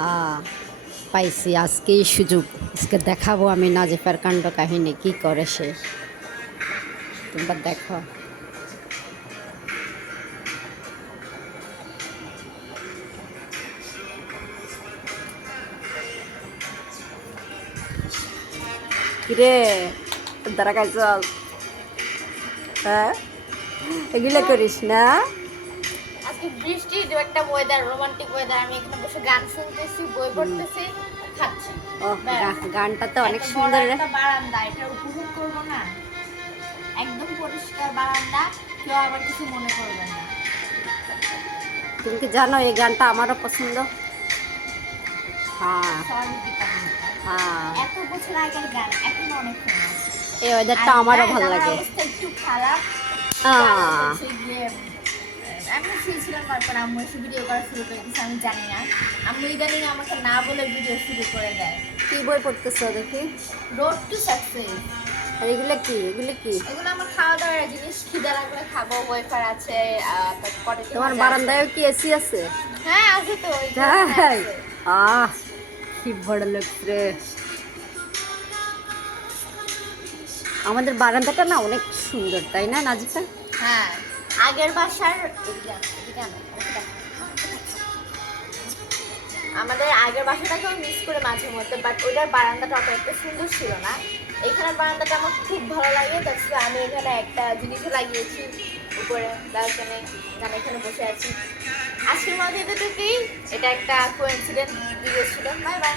আহ, পাইছি আজকেই সুযোগ। আজকে দেখাবো আমি নাজেফার কাণ্ড কাহিনী কি করে সে। তোমরা দেখো। কিরে, দাঁড়া খাইছ? হ্যাঁ, এগুলো করিস না। আজকে বৃষ্টির একটা ওয়েদার, রোমান্টিক ওয়েদার। আমি এখানে বসে গান শুনতেছি, বই পড়তেছি, খাচ্ছি। ও, ব্যাস। গানটা তো অনেক এত বড় সুন্দর রে। একটা বারান্দা, এটা উপভোগ করবো না? একদম পরিষ্কার বারান্দা, কেউ আবার কিছু মনে করবে না। তুমি কি জানো এই গানটা আমারও পছন্দ? হ্যাঁ। সরি গীতা। হ্যাঁ, এত বছর আগের গান এখন অনেক ফেমাস। এই ওয়েদারটা আর আমারও গাইস, ভালো আমার লাগে। অবস্থা একটু খারাপ। কারণ আহ, হচ্ছে গিয়ে আমি শুয়েছিলাম, তারপর আম্মু এসে ভিডিও করা শুরু করে দিচ্ছে। আমি জানি না, আম্মু ইদানিং আমাকে না বলে ভিডিও শুরু করে দেয়। কি বই পড়তেছো দেখি? Road to success. আর এগুলো কি, এগুলো কি? এগুলো আমার খাওয়া দাওয়ার জিনিস, খিদে লাগলে খাবো। ওয়েফার আছে, তারপরে তোমার বারান্দায়ও কি এসি আছে? হ্যাঁ আছে তো, ওই যে ওখানে তাই? আছে। আহ, কি বড় লোক রে। আমাদের বারান্দাটা না অনেক সুন্দর, তাই না নাজিফা? হ্যাঁ, আগের বাসার এদিকে আনো, এদিকে আনো, আমাকে দেখো। আমাদের আগের বাসাটাকেও মিস করে মাঝে মধ্যে, বাট ওইটার বারান্দাটা অত একটা সুন্দর ছিল না। এখানের বারান্দাটা আমার খুব ভালো লাগে। দ্যাটস আমি এখানে একটা জিনিসও লাগিয়েছি উপরে ব্যালকনি, আমি এখানে বসে আছি। আজকের মধ্যে এতটুকুই। এটা একটা কোইন্সিডেন্ট ভিডিও ছিল। Bye bye.